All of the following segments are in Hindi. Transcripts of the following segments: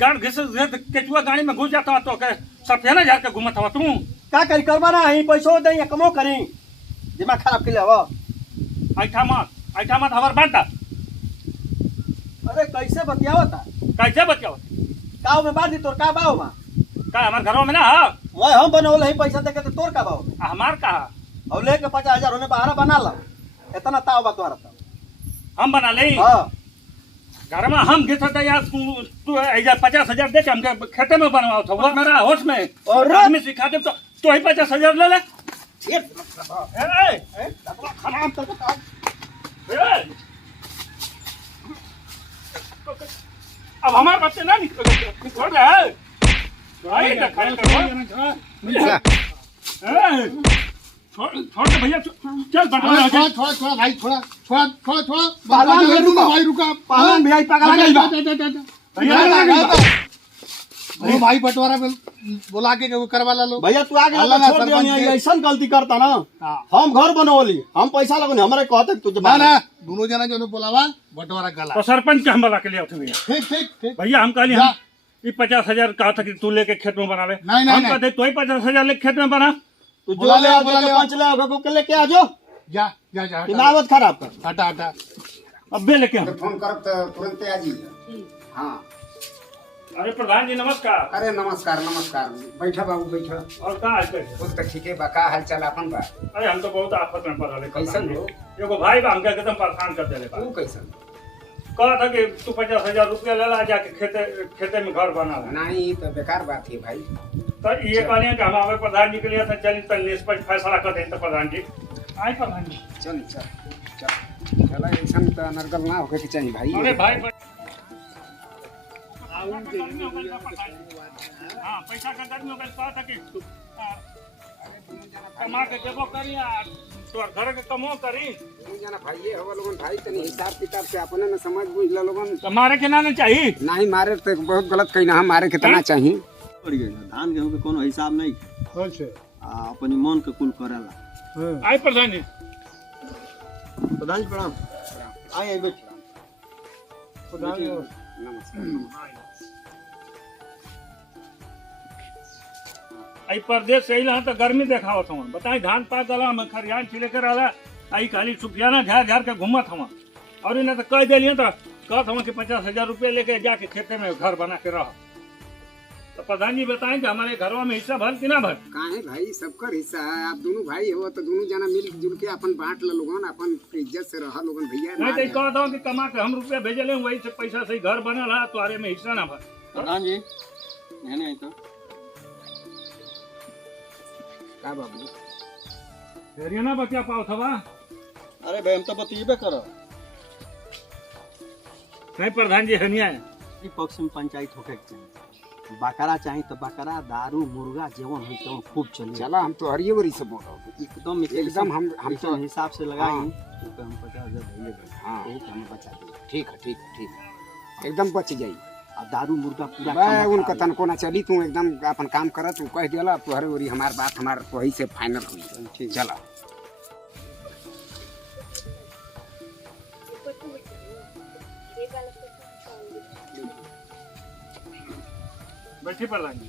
गाड़ घिस केचुआ गाड़ी में घुस जाता तो के सफेना झाड़ के घूमत हवा तू का करी करबा ना ही पैसो दे कमो करी दिमाग खराब के ले हवा ऐठा मत हमार बांटा अरे कैसे बतियावता कैसे बचाओ गाँव में बांधी तोर का बाव में का हमार घरों में ना हाँ वह हम बनौल ही पैसा दे के तो तोर का बाव में हमार कहा और लेके 50,000 होने बाहर बना ला इतना ताव बा तोरा तो हम बना ले हां घर में हम घिसते यार तू 50,000 दे के हमके खेते में बनवाओ था वो मेरा होश में और आदमी सिखा दे तो ही 50,000 ले ले ठीक ए खराब तो काम अब हमारे बच्चे ना निकल रहे हैं छोड़ दे भैया चल थोड़ा भाई थोड़ा भाई रुका पहलवान भैया पागल आ गई बा वो भाई बंटवारा में बुला के वो करवा लो भैया तू आगे लगा छोड़ दिया नहीं ऐसा गलती करता ना हम घर बनवली हम पैसा लगने हमारे कहते तुझे ना ना दोनों जना जो बुलावा बंटवारा गला तो सरपंच के हम बुला के ले आओ भैया ठीक भैया हम कहली हम ये 50,000 कहा था कि तू लेके खेत में बना ले हम कहते तो ही 50,000 लेके खेत में बना तू जो ले पंच ले आओ को लेके आ जाओ जा जा जा दिमाग खराब कर हटा हटा अब बे लेके फोन करब तो तुरंत आ जी हाँ अरे प्रधान जी नमस्कार अरे नमस्कार नमस्कार बैठा बाबू बैठा और कहाँ है कुछ तो ठीक है बा का हाल चाल अपन बा अरे हम तो बहुत आफत में पड़ रहे कैसन हो एगो भाई बा हमके एकदम परेशान कर देले तू कैसन कहा था कि तू 50,000 रुपया ले ला जाके खेते में घर बना ले नहीं तो बेकार बात है भाई तो ये कहलिए कि हम हमारे प्रधान जी के लिए तो चलिए तो निष्पक्ष फैसला कर दें तो प्रधान जी आए प्रधान जी चल चल चल चला ऐसा तो नरगल ना होके के चाहिए भाई अरे भाई हाँ पैसा का दर में कहा था कि कमा के देबो करी तो घर के कमो करी जना भाई हो लोगन भाई तनी हिसाब किताब से अपने में समझ बुझ ला लोगन तो मारे के ना चाहिए नहीं मारे तो बहुत गलत कही ना हम मारे के तना चाहिए धान गेहूं के कोनो हिसाब नहीं अपनी मन के कुल करेला आई प्रधान जी प्रधान जी प्रणाम आए बैठ प्रधान जी नमस्कार आई परदेश से अला तो गर्मी देखावत हूँ बताई धान पाक गला मैं खरियान छिले कर आला आई खाली सुखियाना झाड़ झाड़ के घूमत हूँ और इन्हें तो कह दिलिए तो कहत हूँ कि 50,000 रुपये लेके जाके खेते में घर बना के रहो तो प्रधान जी बताएं कि हमारे घरों में हिस्सा भर कि ना भर काहे भाई सबका हिस्सा है आप दोनों भाई हो तो दोनों जना मिल जुल के अपन बांट ला लोगन अपन इज्जत से रहा लोगन भैया नहीं तो कहता हूँ कि कमा के हम रुपया भेजले वही से पैसा से घर बना रहा तुम्हारे में हिस्सा ना भर प्रधान जी नहीं तो का बाबू फेरिया ना बचा पाओ थवा अरे भाई हम तो बतिएबे करो नहीं प्रधान जी हनिया है ई पक्ष में पंचायत होके चाहिए बकरा चाहिए तो बकरा दारू मुर्गा जेवन हो तो खूब चली चला हम तो हरिये वरी से बोल रहे एकदम हम तो हिसाब से लगाएं तो हम 50,000 भैया हाँ एक हमें बचा देंगे ठीक है ठीक है ठीक है एकदम बच जाई और दारू मुर्गा पूरा मैं उनका तन को ना चली तू एकदम अपन काम कर तू कह दिला तुहरे वरी हमार बात हमार वही से फाइनल हुई ठीक चला बैठी प्रधान जी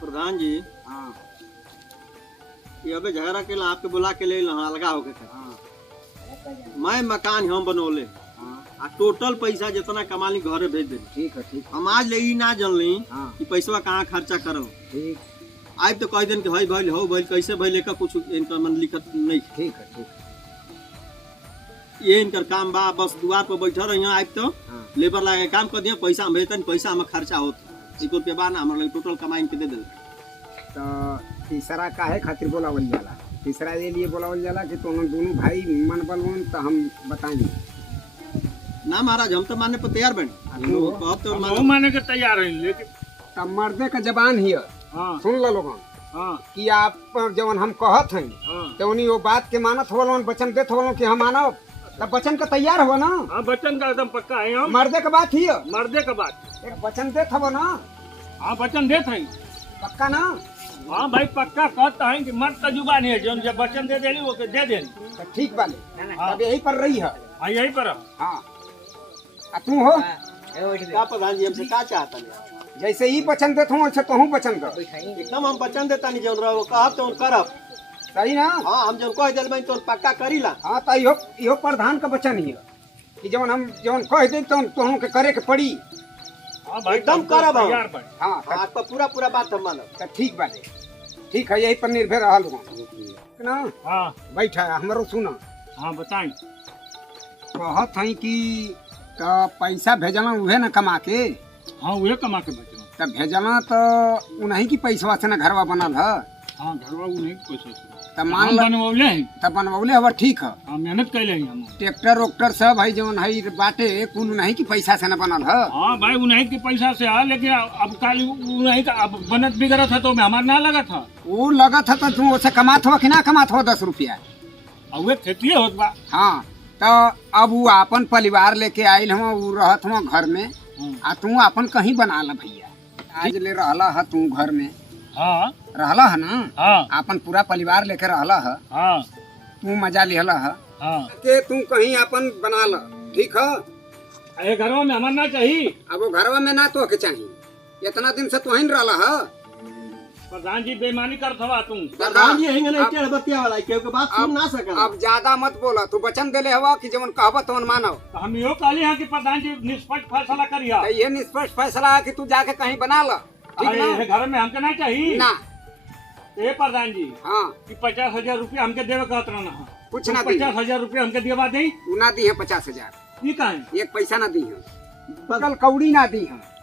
प्रधान जी हाँ ये अबे झगड़ा के ला आपके बुला के ले अलगा हो गए हाँ मैं मकान हम बनौले हाँ आ टोटल पैसा जितना कमाली घरे भेज दे ठीक है ठीक हम आज ले ना जानली हाँ कि पैसा कहाँ खर्चा करो ठीक आज तो कह दिन कि हई भइल हो भइल कैसे भइल लेकर कुछ इनका मन लिखत नहीं ठीक है ठीक ये इनकर काम बा बस दुआर पर बैठा रही आज तो हाँ लेबर लगा के काम कर दिया पैसा हम भेजतन पैसा हमें खर्चा होता 1 रुपया बा ना हमारे लगे टोटल कमाई के दे दे तो तीसरा काहे खातिर बोलावल जाला तीसरा ये लिए बोलावल जाला कि तुम दोनों भाई मन बलवन तो हम बताएंगे ना महाराज हम तो मानने पर तैयार बने कहब तो वो माने के तैयार है लेकिन तब मर्दे का जबान ही है हाँ सुन लो लोगन हाँ कि आप जवन हम कहत हैं हाँ तो उन्हीं वो बात के मानत हो वचन देत हो कि हम मानब तब वचन का तैयार हो ना हाँ वचन का एकदम पक्का है हम मर्दे का बात ही है मर्दे का बात एक वचन देत हो ना हाँ वचन देते हैं पक्का ना हाँ भाई पक्का कहता है कि मर्द का जुबान है जो जब वचन दे देली वो के दे देली। तो ठीक बाले हाँ। अब यही पर रही है। हाँ यही पर हाँ आ तू हो का प्रधान जी हमसे का चाहता नहीं? जैसे ही वचन देत हूँ वैसे तोहू वचन कर। एकदम हम वचन देता नहीं जौन रहो कहब तो करब। सही ना? हाँ हम जौन कह दिल बनी तो पक्का करीला। हाँ तो इहो प्रधान का वचन ही है कि जौन हम जौन कह दे तो तोहू के करे के पड़ी। हाँ भाई एकदम करब हम। तैयार भाई। हाँ हाँ आपका पूरा पूरा बात हम मानब। तो ठीक बाले ठीक है यही पर निर्भर रहल हूँ ना। हाँ बैठा हमरो सुना हाँ बताई। कहत हई कि तो पैसा भेजना उहे न कमा के हाँ वही कमा के बचना। तब भेजना तो उन्हीं की पैसवा से न घरवा बनल है। हाँ घरवा वो नहीं पैसा से तब मान हम ल बनवले हैं। तब बनवले हवा ठीक है। हाँ मेहनत कैले हैं हम। ट्रैक्टर उक्टर सब है जौन है बाटे कुल उन्हीं की पैसा से न बनल है। हाँ भाई उन्हीं के पैसा से है लेकिन अब काल उन्हीं का अब बनत बिगड़त था तो में हमारा ना लगा था। वो लगा था तो तू उसे कमात हो कि ना कमात हो 10 रुपया। और वे खेती होत बा। हाँ तो अब वो अपन परिवार लेके आयल हम वो रहत हम घर में आ तू अपन कहीं बना ला भैया। आज ले रहला है तू घर में हाँ रहला है ना। हाँ अपन पूरा परिवार लेके रहला है हाँ तू मजा लेहला है हाँ के तू कहीं अपन बना ला ठीक है। ये घरवा में हमारा ना चाहिए। अब वो घरवा में ना तो के चाहिए इतना दिन से तू ही रहला है। प्रधान जी बेईमानी करत हवा तुम। प्रधान जी हेंगे नहीं टेढ़ बतिया वाला केहू के बात सुन ना सकल। अब ज्यादा मत बोला तू वचन देले हवा कि जवन कहबा तवन मानव। तो हम यो कहली हैं कि प्रधान जी निष्पक्ष फैसला करिया। तो ये निष्पक्ष फैसला है कि तू जाके कहीं बना ला ठीक अरे ना। ये घर में हमके ना चाहिए ना ये प्रधान जी हाँ कि 50,000 रुपया हमके देवे कहत रहना। कुछ ना दी 50,000 रुपया हमके देवा दी। तू ना दी है 50,000 ये कहें एक पैसा ना दी है बगल कौड़ी ना दी है।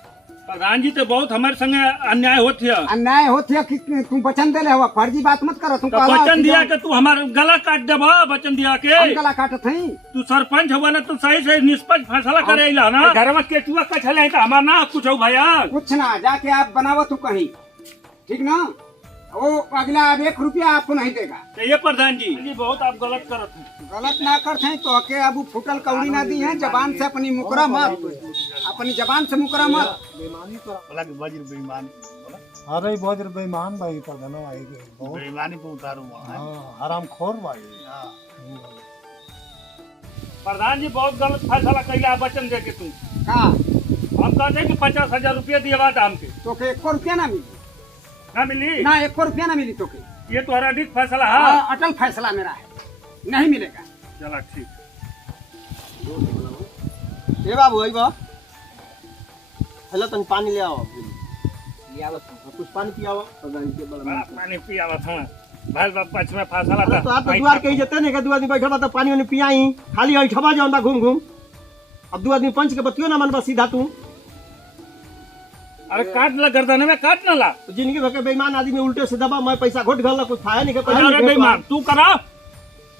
प्रधान जी तो बहुत हमारे संगे अन्याय होती है। अन्याय होती है कि तू वचन देले हवा फर्जी बात मत करो। तू तो कहला वचन कि दिया जवन कि तू हमारा गला काट देबा वचन दिया के। हम गला काटत हई। तू सरपंच हुआ ना तू सही से निष्पक्ष फैसला करेला ना। घर में केचुआ कछले तो हमारा ना कुछ हो भैया। कुछ ना जाके आप बनावा तू कहीं ठीक ना। वो अगला अब 1 रुपया आपको नहीं देगा। तो ये प्रधान जी बहुत आप गलत करत हैं। गलत ना करते हैं तो के अब फुटल कौड़ी ना दी है। जबान से अपनी मुकरा मत अपनी जबान से मुकरा मत। बेईमानी कर। बोला कि वज्र बेईमान अरे वज्र बेईमान भाई प्रधान भाई बहुत बेईमानी पे उतारू वहाँ हाँ हराम खोर भाई। प्रधान जी बहुत गलत फैसला कैला वचन दे के तू। का हम कहते कि 50,000 रुपया दिए हमके तो के 1 रुपया ना मिली ना मिली। ना 1 रुपया ना मिली तो के। ये तो अधिक फैसला है। हाँ, अटल फैसला मेरा है नहीं मिलेगा। चला ठीक। ए बाबू आई बा हेलो तन पानी ले आओ। कुछ पानी पियाओ प्रधान जी के बड़ा बड़ा पानी पियावा था भाई बाप पछमे फैसला तो आप तो दुआर कहीं जते नहीं के 2 आदमी बैठा बा तो पानी वानी पियाई खाली ऐठबा जाऊं बा घूम घूम। अब 2 आदमी पंच के बतियो ना मन बा सीधा तू। अरे काट ला गर्दन में काट ना ला। तो जिंदगी भर के बेईमान आदमी उल्टे से दबा मैं पैसा घोट गल कुछ फाया नहीं के पैसा अरे नहीं बेईमान तू करा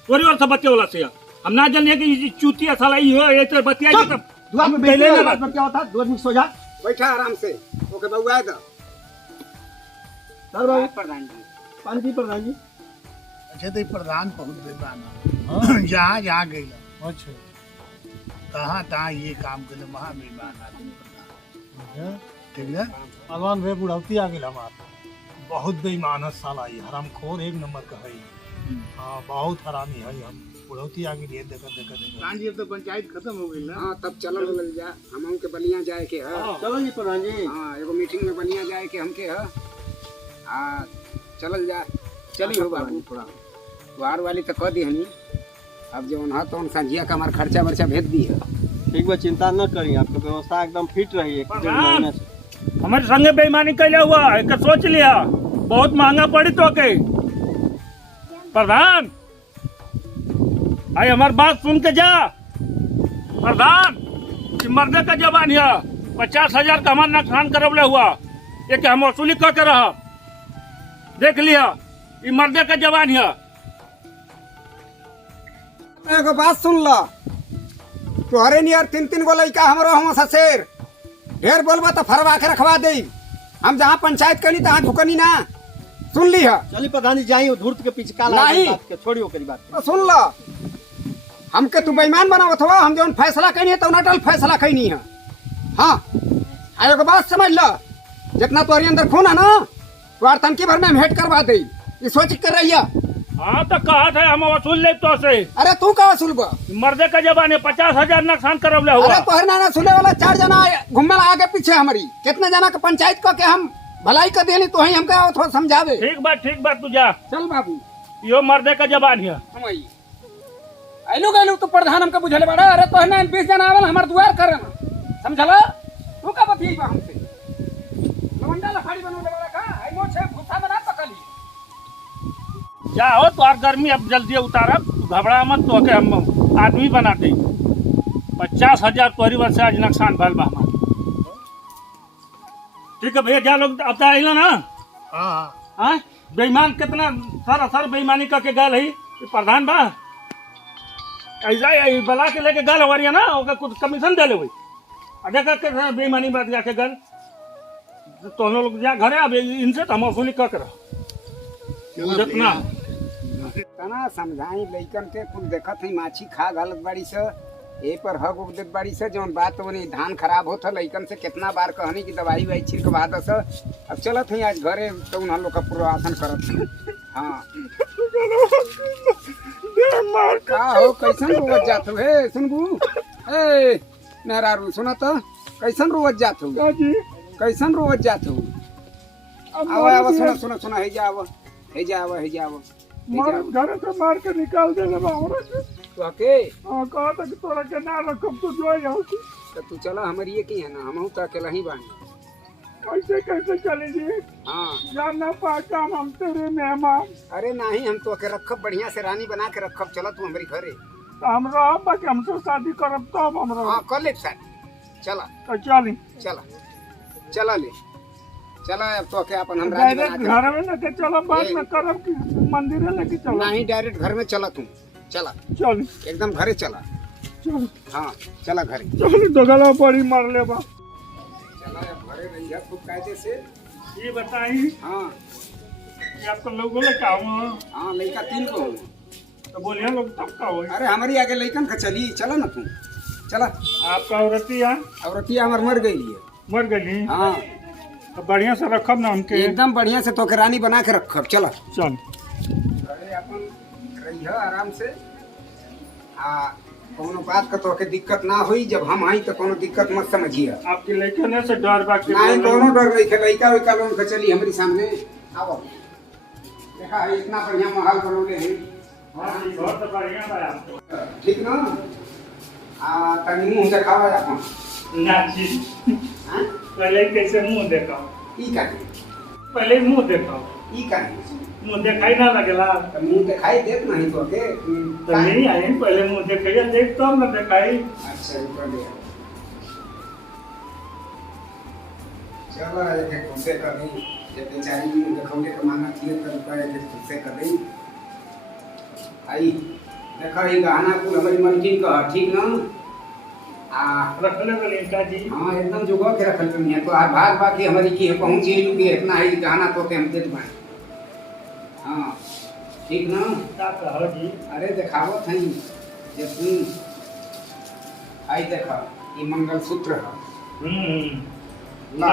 तोरी और सब बच्चे वाला से हम ना जानिए कि चूतिया साला ई हो ये तो बतिया चुप! तो दुआ में पहले बेले ना बात क्या होता 2 आदमी सो जा। बैठा आराम से ओके बउआ दो सर बाबू प्रधान जी। पानी पी प्रधान जी। अच्छा तो प्रधान बहुत बेईमान जहाँ जहाँ गई अच्छा तहाँ तहाँ ये काम करे वहाँ बेईमान आदमी प्रधान ठीक है। भगवान वे बुढ़ौती आ गेल हमार बहुत बेईमान है साला ये हराम खोर 1 नंबर का है। हाँ बहुत हरामी है हम बुढ़ौती आ गेल देखा प्रधान जी अब तो पंचायत खत्म हो गई ना। हाँ तब चलल जा हम के बलिया जाए के है। चलो जी प्रधान जी। हाँ एगो मीटिंग में बलिया जाए के हमके है। हाँ चलल जा चली हो बाबू थोड़ा वार वाली तो कह दी हनी अब जो है तो संझिया का हमारा खर्चा वर्चा भेज दी है। ठीक बा चिंता न करी आपकी व्यवस्था एकदम फिट रही है 1 महीना से। हमारे संगे बेईमानी कैला हुआ एक सोच लिया बहुत महंगा पड़ी तो के। प्रधान आई हमारी बात सुन के जा। प्रधान कि मर्दे का जबान है 50,000 का हमारा नुकसान करवले हुआ ये कि हम वसूली करके रहा देख लिया ये मर्दे का जबान है। एगो बात सुन ला तोहरे नियर 3 गो लड़का हमरो हम ससेर ढेर बोलबा तो फरवा के रखवा दे। हम जहाँ पंचायत करनी तहाँ झुकनी ना सुन ली है। चलिए प्रधान जी जाइए धूर्त के पीछे काला नहीं। बात के छोड़ियो करी बात। तो सुन ला हमके तू बेईमान बनावत हो हम जौन फैसला कैनी है तो अटल फैसला कैनी है। हाँ एगो बात समझ ला जितना तोहरे अंदर खून है ना तो तनकी भर में हम हेट करवा दे, ये सोच कर रही है। हाँ तो कहा था हम वसूल ले तो से। अरे तू का वसूल बा? मर्दे का जबान 50,000 नुकसान करवले हुआ। अरे तोहर ना सुने वाला 4 जना घूमे आगे पीछे हमारी, कितने जना के पंचायत को के हम भलाई कर देली, तो ही हमका थोड़ा समझावे। ठीक बात तू जा। चल बाबू, यो मर्दे का जबान है। हम आई आइलो गइलो तो प्रधान हमके बुझले बड़ा। अरे तोहर ना 20 जना आवल हमार दुआर करे ना, समझला? तू का बतियै बा हमसे? लवंडा लफाड़ी बनवले बड़ा का? आई मोछे भूसा बना पकली। जाओ तो और गर्मी अब जल्दी उतारब, घबरा मत, तो के हम आदमी बना दे। 50,000 तोहरी वजह से आज नुकसान भल बा हमार। ठीक है भैया, जा लोग अब तो आइलो ना। हाँ हाँ बेईमान कितना सर बेईमानी करके गल है प्रधान बा। ऐसा ही बला के लेके गल हमारी ना, ओके कुछ कमीशन दे ले वही अरे करके बेईमानी बात जाके गल तो लोग जा घरे। अब इनसे तो हम वसूली कर जितना तना समझाई लइकन के, कुल देखत है माछी खा गलत बाड़ी से, ए पर हग उगदत बाड़ी से। जौन बात बनी धान खराब होता लइकन से कितना बार कहनी कि दवाई वाई छिड़कवा दस। अब चलत है आज घरे तो उन लोग का पूर्वासन करत है। हाँ का हो, कैसन रोवत जात हो? हे सुनबू, ए मेहरारू सुना तो, कैसन रोवत जात हो? कैसन रोवत जात हो? आवा आवा, सुना सुना, हे जा आवा, हे जा आवा, हे जा आवा। घर से मार के निकाल दे तो के कहा था कि तोरा के ना रकम तो जो तो तू चला हमारी ये की है ना, हम तो अकेला ही बानी। कैसे चलेगी? हाँ जानना पहचान हम तेरे मेहमान। अरे नहीं, हम तो के रखब बढ़िया से, रानी बना के रखब। चला तू हमारी घरे, तो हम रह बाकी हमसे शादी करब तब हम रह। हाँ कर ले शादी, चला तो चली चला चला ले चला। अब तो के अपन हम रानी बना के घर में लेके चलो, बाद में करब कि मंदिर लेके चलो? नहीं, डायरेक्ट घर में चला तू, चला चल एकदम घरे चला। चल हाँ चला घरे, चल दोगला बड़ी मार ले बा। चला अब घरे रहिया खूब कायदे से। ये बताई हाँ कि आपको लोगों ने क्या हुआ? हाँ लड़का 3 को हो। तो बोलिए लोग तब का हो? अरे हमारी आगे लड़कन का चली, चला ना तू, चला। आपका औरतिया औरतिया हमार मर गई है। मर गई? हाँ तो बढ़िया से रखब ना हमके, एकदम बढ़िया से तो के रानी बना के रखब। चला चल। अरे अपन रहिया आराम से। कोनो बात का तो के दिक्कत ना हुई, जब हम आई तो कोनो दिक्कत मत समझिए। आपकी लड़के ने से डर बा के नहीं कोनो डर नहीं है, लड़का वैका लोग के चली हमारी सामने। आओ देखा है इतना बढ़िया माहौल बनोगे हैं। बहुत बढ़िया बा आपको। ठीक ना? तनी मुंह दिखावा अपन ना जी, हां पहले कैसे मुंह देखा? ई का पहले मुंह देखा, ई का मुंह दिखाई ना लगेला? तो मुंह दिखाई देत नहीं तो के तो नहीं आई, पहले मुंह दिखाइए, देख तब ना दिखाई। अच्छा ऊपर ले चलो एक खुद से कर दी, ये बेचारी मुंह दिखाउने के माना थी कर पाए थे, खुद से कर दी। आई देखा ये गहना कुल हमारी मलकिन का ठीक ना? रखले वाले जी। हाँ एकदम जुगा के रखल पे है। तो आ भाग बाकी हमारी की पहुंच गेलू के इतना है गहना तो के हम देत बानी। हाँ ठीक ना? का कहो जी? अरे दिखावत है ये तू, आई देखा ये मंगलसूत्र है। ला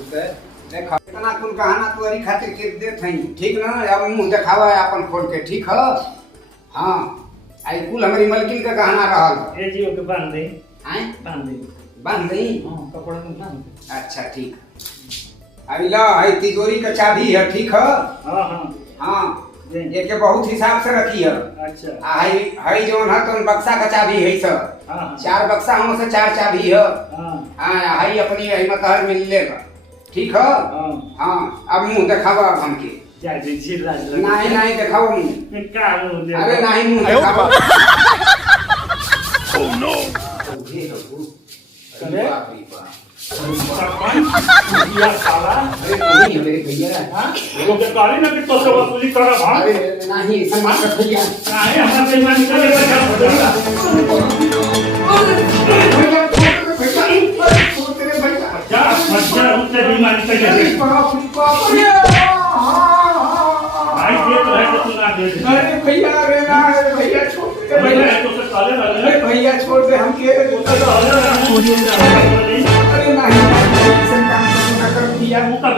उसे देखा इतना कुल गहना तो अरी खातिर के देत है, ठीक ना? अब मुंह दिखावा अपन खोल के, ठीक है? हाँ आई कुल हमारी मलकिन का गहना रहल। ए जी ओके बांध दे। आए बांध दे। बांध दई? हां कपड़ा में बांध दे। अच्छा ठीक। आई ला आई तिजोरी का चाबी है, ठीक है? हां हां हाँ ये के बहुत हिसाब से रखी है। अच्छा आई हई जोन है तो बक्सा का चाबी है सर। हां 4 बक्सा हम से 4 चाबी है। हां हाँ हई अपनी हिम्मत हर मिल लेगा, ठीक है? हां हाँ अब मुंह दिखावा अब हमके। जा जी जी राज नहीं नहीं दिखाओ मुंह। का मुंह दे? अरे नहीं मुंह दिखावा। ओह नो अरे बाप रे बाप। सरपंच या साला, अरे नहीं है मेरे भैया। हां वो के गाली ना कि तो से वसूली करब हम? अरे नहीं सम्मान रख भैया। नहीं हमरा बेईमानी करे जा मच्छर उनसे बेईमानी करे। भाई ये तो है तो तू ना दे। अरे भैया रे ना भैया छोड़ दे भैया तो से साले वाले भैया छोड़ दे हमके। तो साले वाले अरे नहीं ऐसा काम तो ना कर भैया। मुका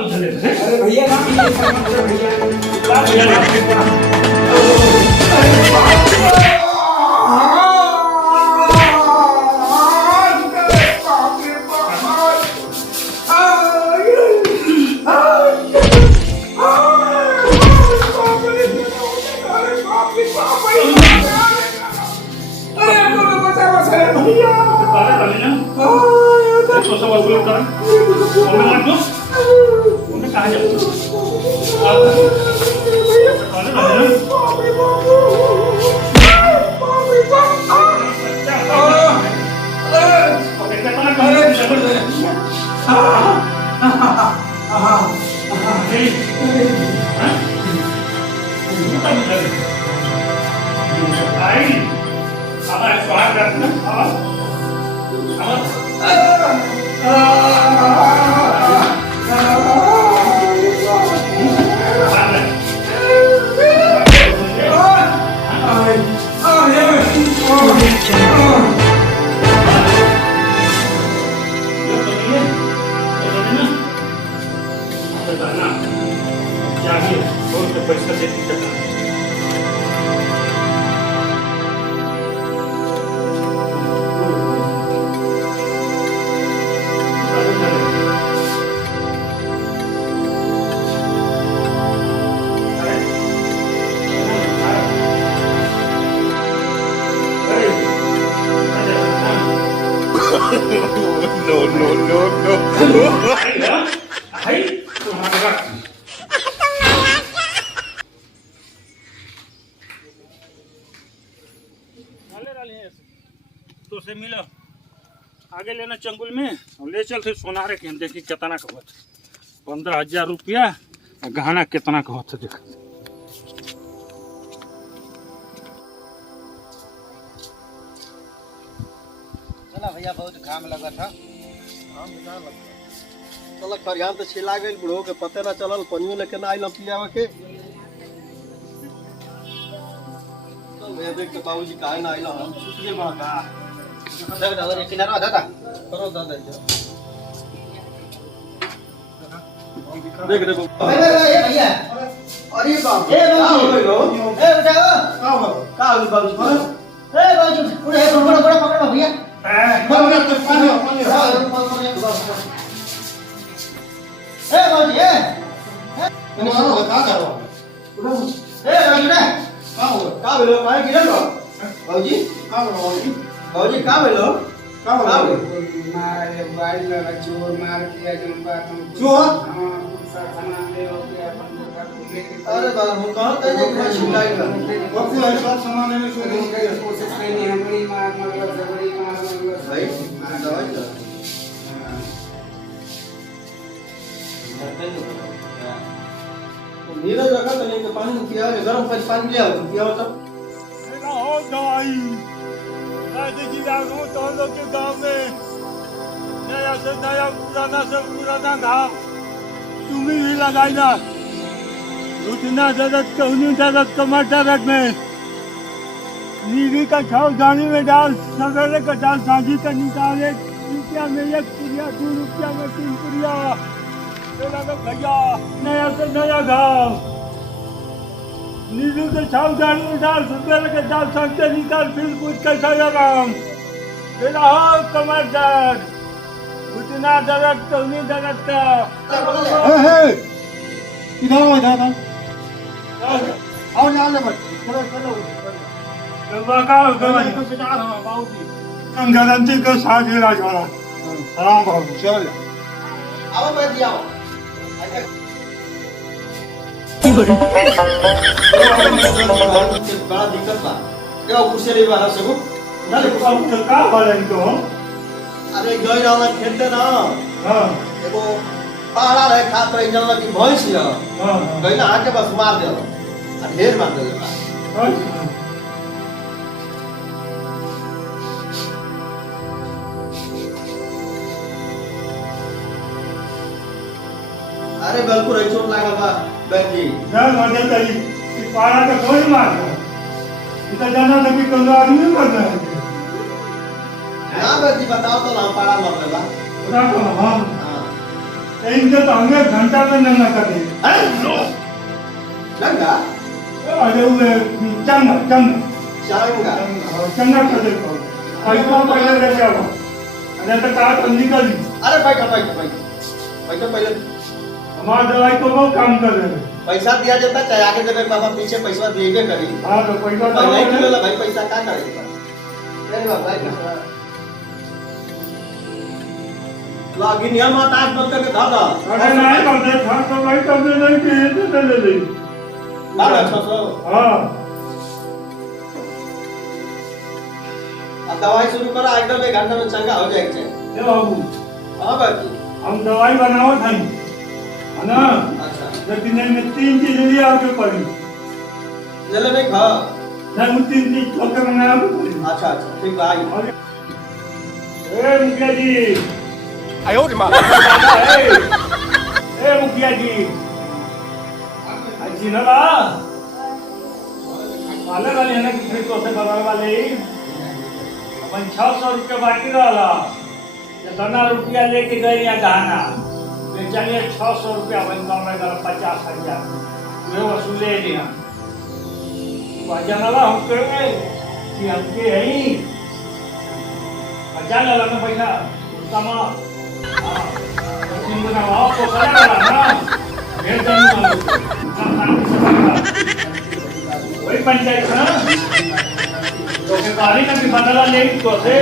तो से मिला आगे लेना चंगुल में और ले चल थे सोनारे के हम देखी कितना कहत 15,000 रुपया गहना कितना कहत देख चला भैया बहुत घाम लगा था चल खरियान तो छिला गई बुढ़ो के पते ना चलल पनियो लेके ना आइल पियावा के चल मैं देख के बाबूजी काहे ना आइल हम सुतले बड़ा का दादा दादा किनारा दादा करो दादा देख देखो ए भैया अरे बाप ए बाबू ए उठाओ का हो बाबूजी ए बाबूजी उड़े बड़ा बड़ा पकड़ो भैया बड़ा तो पानी ए बाबूजी ए मैंने मारो का करो ए बाबूजी ना का भेलो पानी गिरल बाबूजी का बाबूजी बाबूजी का भेलो का भेलो मारे बाइल लगा चोर मार दिया जंबा तुम चोर हां सब सामान ले हो गया अपन लेके अरे बाबू कहां तक एक छिलाई कर वक्त है सब सामान में से कोशिश करनी हमारी मार मतलब सबरी मार मतलब भाई दवाई दो नीरज रखा तो नहीं तो पानी पिया गरम पानी ले आओ पिया तो हो दवाई देखिए लागू तो लोग के गांव में नया से नया पुराना घाव तुम्हें भी लगाई ना उतना दर्द कहूँ दर्द कमर दर्द में नीली का छाव जाने में डाल सवेरे का डाल साझी का निकाले रुपया में 1 पुरिया 2 रुपया में 3 पुरिया भैया नया से नया घाव नीलू के छाव जाने में डाल सवेरे के डाल साझे निकाल फिर कुछ कैसा लगाम तेरा हो कमर दर्द उतना दर्द कहूँ दर्द का इधर आओ इधर आओ ना ले मत चलो चलो गारंटी के साथ इलाज हो रहा आराम बाबू चल आओ मैं दिया बड़ा दिक्कत बा क्या कुछ ले बाहर से को ना ले अब का वाला इनको अरे गई रहला खेते ना हां एगो पहाड़ा रहे खात रही जनला की भैंस ल हां गई ना आके बस मार दे आ ढेर मार दे अरे बिल्कुल रही चोट लागल बा बैठी ना मजे तई पारा का कोई मार इतना जाना था कि कोई आदमी मर जाए ना बेटी बताओ तो ना पारा मर लेला पूरा को हम हां इनके तो हमें घंटा में नंगा कर दे नंगा अरे वो चंगा चंगा चंगा चंगा कर दे पैसा पहले ले जाओ अरे तो कहा बंदी कर दी अरे बैठो बैठो बैठो बैठो पहले हमारा दवाई तो बहुत काम कर रहे हैं पैसा दिया जाता चाहे आगे देवे पापा पीछे पैसा देबे करी हाँ तो पैसा पहले ही तो ले भाई पैसा का करेगा ले लो भाई लागी नियम मत आज बोल के दादा अरे नहीं करते था तो भाई करने नहीं कि तो ले ले दादा 600 हाँ अब दवाई शुरू करो एकदम 1 घंटा में चंगा हो जाएगा ये बाबू हां बाबू हम दवाई बनाओ था है ना अच्छा लेकिन इनमें 3 चीज लिया आगे पड़ी ले ले नहीं खा हम 3 चीज ठोकर बनाया आगे पड़ी अच्छा अच्छा ठीक भाई ए मुखिया जी आयो रे मां ए मुखिया जी जी ना वाले वाले है ना कि फिर तो से बनाने वाले अपन 600 रुपये बाकी रहा जितना रुपया लेके गए यहाँ गहना बेचलिए 600 रुपया बन गाँव में गल 50,000 वे वसूले लिया जनला हम कहे कि हमके है ही 50 लगा में पैसा उसका माँ बनाओ तो करेगा ना फिर वही पंचायत ना तो के गाड़ी का भी बदला ले तो से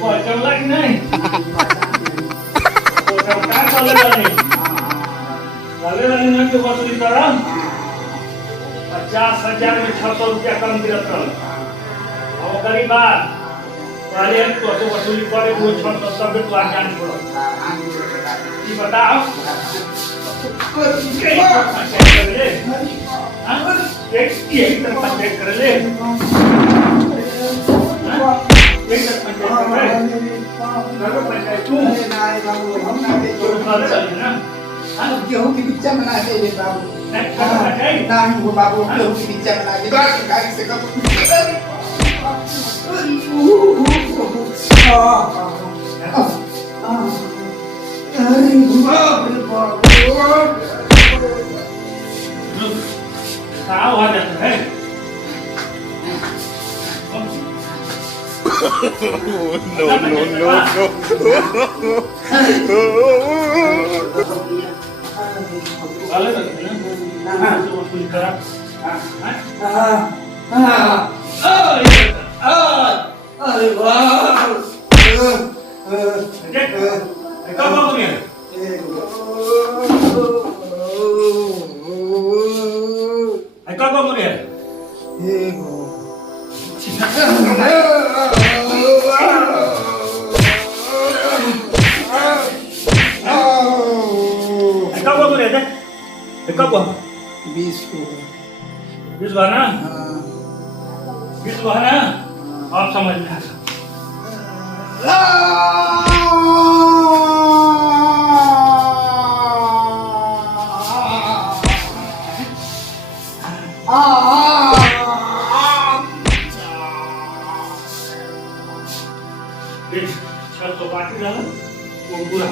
वो चला कि नहीं तो क्या चले वाले ने के वसूली करा 50,000 में 600 रुपया कम दिया था और गरीब वाले तो से वसूली करे वो 600 सब तो आ जाने पड़ो ये बताओ एक तरफ पंचायत कर ले एक तरफ पंचायत तू ना गेहूं की बिच्चा बना दे ये बाबू नहीं नहीं वो बाबू गेहूं की बिच्चा बना दे गाड़ी से कब अरे बाप रे बाप कहाँ हुआ जाता है no, no, no, no. वाले रखते हैं ना तो वसूली करा अरे बाप कब हो गया कब हो गया कब हो गया कब 20 को 20 बना 20 बना आप समझ में तो बाकी रहा वो पूरा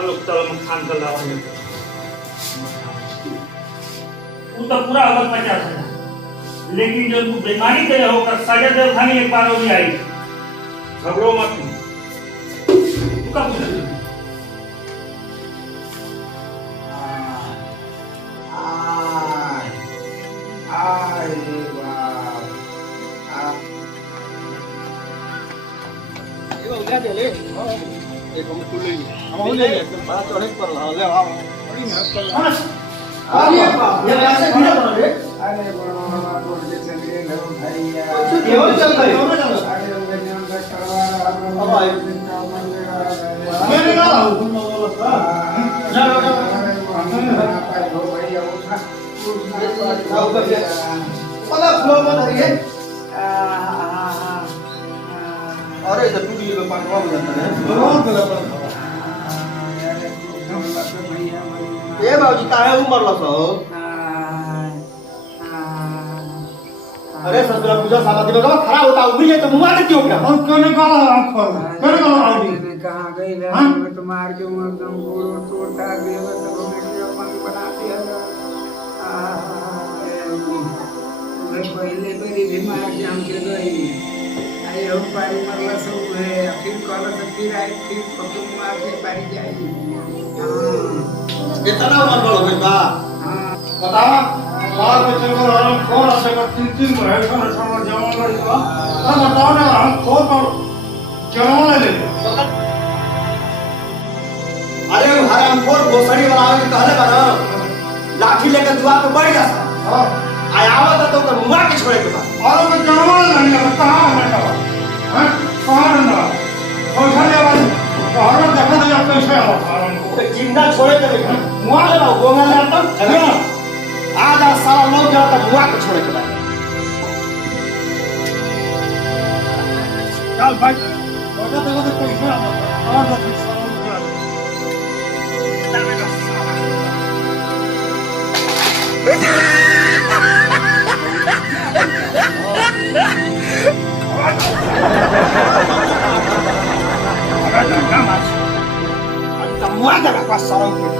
लोग तल खान कर रहा है वो तो पूरा अगर 50,000 लेकिन जो तू बीमारी दे होकर सजा दे खानी एक बार हो आई घबरो मत तू कब उठा दे ले एक हम खुले हम ले ले बड़ा चढ़े पर ले आओ बड़ी मेहनत कर अरे बाप ये ऐसे गिरा बना रे अरे बड़ा बोल के चलिए लो भैया तो केवल चल गए हो ना चलो अरे मैं जान का करवा अब आए मैं नहीं आ रहा हूं तुम लोग का जा बेटा हो भैया उठा जाओ कर ले पता फ्लो मत रहिए अरे इधर टूट गई पानी में जाता है बहुत गलत ए बाबूजी काहे उमर लसो अरे ससुरा पूजा साला दिमाग में खराब होता उभी है तो मुंह आते क्यों क्या और क्यों निकाला आंख खोल क्यों निकाला आंख कहाँ गई हाँ? मैं तो मार के वो एकदम गोड़ तोड़ता बेबस को वीडियो अपन बनाती है मैं पहले बड़ी बीमार जाम के गई आई हो पारी मरला सब है फिर कॉल से फिर आई फिर पकड़ मार के पारी जाई इतना मन बड़ हो गई बा बतावा बाहर में चलकर आराम खोर ऐसे कर तीन रहे सन समझ जमा लड़ी का तब बताओ ना हम खोर पर जमा ले अरे हरामखोर भोसड़ी वाला आवे के कहले बा ना लाठी लेकर दुआ पे बढ़ गया हां आय आवत तो ओकर मुंह के छोड़े के बा और मैं जमा नहीं लगा कहां है का हां कहां ना और खाने वाले और देखो तो आप कैसे आओ आराम को तो जिंदा छोड़े के नहीं मुंह ले आओ गोंगा ले आता चलो आज आज सारा लोग जा तक मुंह के छोड़े के बा चल भाई देखो तो कैसे आओ और तो मुंह के बा सारा के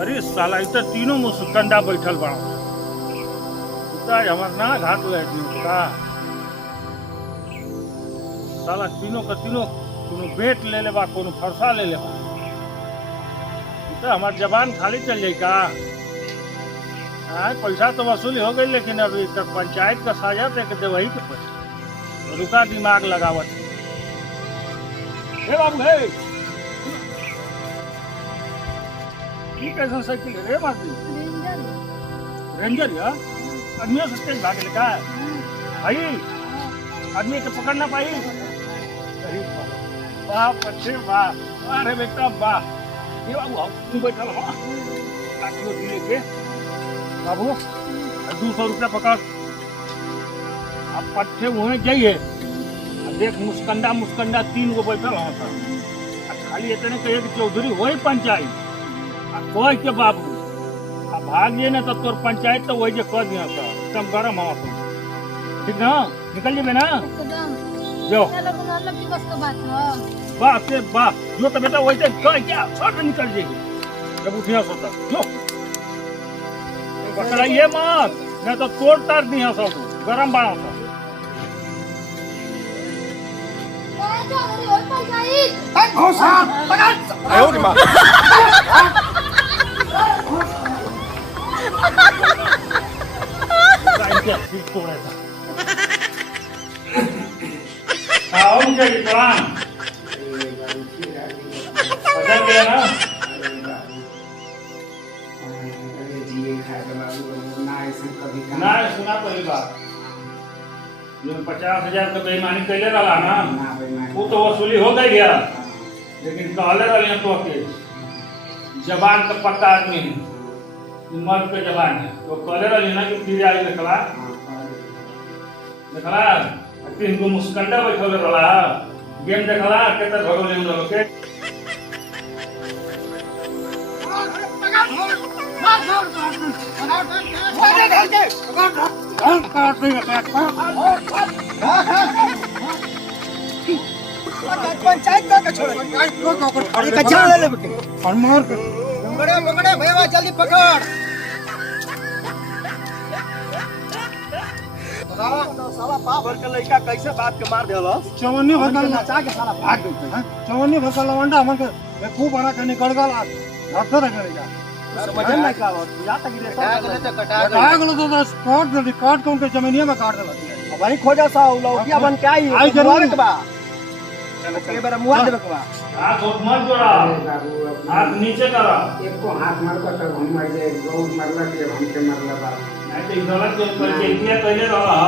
अरे साला इतना तीनों मुस्कंडा बैठल बड़ा हमार ना घाट ले का साला तीनों का तीनों कोनो बेट ले लेबा कोनो फरसा ले लेबा तो हमार जबान खाली चल जाई का पैसा तो वसूली हो गई लेकिन अभी तक पंचायत का साझा दे के वही के पैसा रुका दिमाग लगावत हे बाबू हे ये कैसा साइकिल है रे बाबू रेंजर या आदमी से तेज भाग लगा भाई आदमी के पकड़ना पाई अरे वाह पछे वाह अरे बेटा वाह ये बाबू तू बैठा हो काटियो दिले के बाबू 200 रुपया पकड़ अब पट्टे वहीं जाइए देख मुस्कंडा मुस्कंडा 3 गो बैठल हो खाली इतने कहे कि चौधरी वही पंचायत कोई के बाबू अब भाग जे ना तो तोर पंचायत तो वही जे कह दिया था एकदम गरम हवा तुम ठीक ना निकल जेबे ना जो वाह से वाह जो तो बेटा वही कह क्या छोड़ निकल जाएगी जब उठिया सोता जो पकड़ाइए मत नहीं तो तोड़ तार दिया सब गरम बना था ना सुना पहली बात जो 50,000 का बेईमानी कैले रहा ना वो तो वसूली हो गई गया लेकिन कहले रही तो के जबान का पक्का आदमी है मर्द पे जबान है तो कहले रही ना कि फिर आई देखला देखला 3 गो मुस्कंडा बैठल रहा गेम देखला केतना भगोले हम लोग के पंचायत का छोड़ अरे कच्चा ले ले के और मार के पकड़े पकड़े भैया जल्दी पकड़ साला पा भर के लड़का कैसे बात के मार देलो चवन्नी भगल नचा के साला भाग गई हां चवन्नी भगल लवंडा हमन के खूब बड़ा के निकल गल डॉक्टर करेगा समझ नहीं का या तक रे कटा गलो तो काट कौन के जमीनिया में काट देला भाई खोजा सा लौकिया बन के आई जरूर के बा चलो के बार मुआ देबे के बा हाथ मत जोड़ा हाथ नीचे करा एक को हाथ मार कर तब हम मर जाए बहुत मरला के हम के मरला बा नहीं तो गलत जो पंचायतिया कहले रहा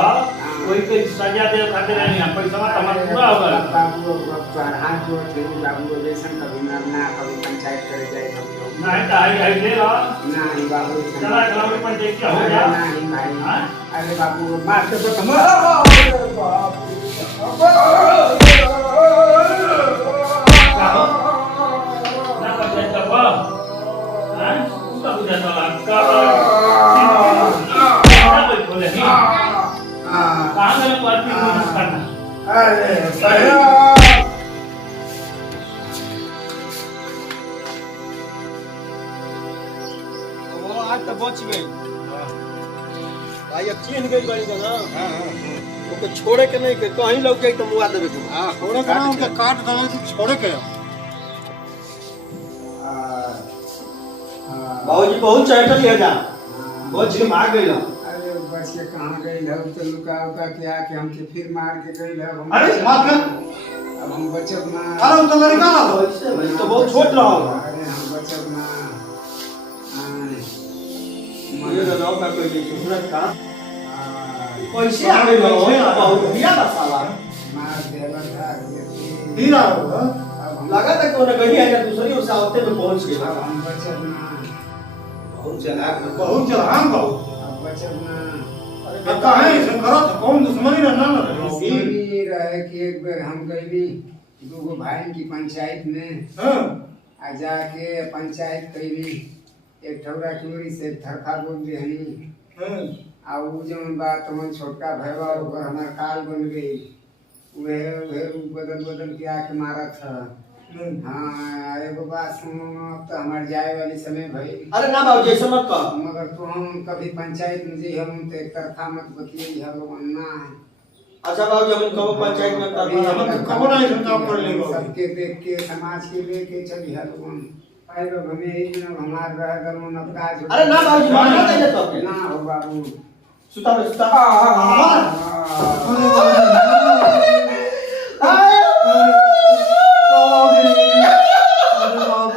कोई कोई सजा दे खातिर नहीं है पैसा हमारा पूरा होगा बाबू अब हाथ जोड़ थे बाबू वैसन कभी ना कभी पंचायत करे जाए हम लोग नहीं तो आई ले लो नहीं बाबू चला चला में पंचायत क्या हो गया नहीं भाई हां अरे बाबू मार के तो ना पंचायत का बा हां उसका बुझा चला का कोई बोले नहीं कहां गए पार्टी को करना अरे भैया वो आज तो बच गई भाई अब चीन गई बड़ी का ना ओके छोड़े के नहीं के कहीं लग जाए तो मुआ देबे तुम हां छोड़े के ना उनके काट डाले तो छोड़े के बाबूजी बहुत चैटर लिया जा बच के भाग गई अरे बच के कहाँ गई है तो लुका उका के आके हमके फिर मार के गई है अरे मार के अब हम बचब ना अरे तो लड़का ना हो ऐसे भाई तो बहुत छोट रहा होगा अरे हम बचब ना ये तो नाव का कोई दूसरा का हाँ, कैसे आ गई हो बहुत दिया बस साला मार देला था हीरा होगा अब हम लगा था कि उन्हें कहीं आया दूसरी उस आवते में पहुंच गया अब हम बचब ना बहुत चलाक बहुत चलान बहु अब बचब ना अब कहां से करत कौन दुश्मनी रहना ना दुश्मनी रहे कि एक बार हम गईली दूगो भाई की पंचायत में हां आ जाके पंचायत कैली एक ठौरा की ओरी से थरखा बोल दिहनी हां आ उ जौन बात हमन छोटका भैया ऊपर हमार काल बन गई उहे उहे रूप बदल बदल के आके मारत था हाँ एगो बात सुनो तो हमार जाए वाली समय भाई अरे ना बाबूजी ऐसा मत कहो मगर तो हम कभी पंचायत में जी हम तो एक तरफा मत बतिये हम ना अच्छा बाबूजी हम कहो पंचायत में कर हम कबो नहीं सुनता कर लेगो सबके देख के समाज के लेके चली हलवन पहले हमें एक दिन हमार रह गल मन अपराध अरे ना बाबूजी मारना नहीं देता अपने ना हो बाबू सुता रे सुता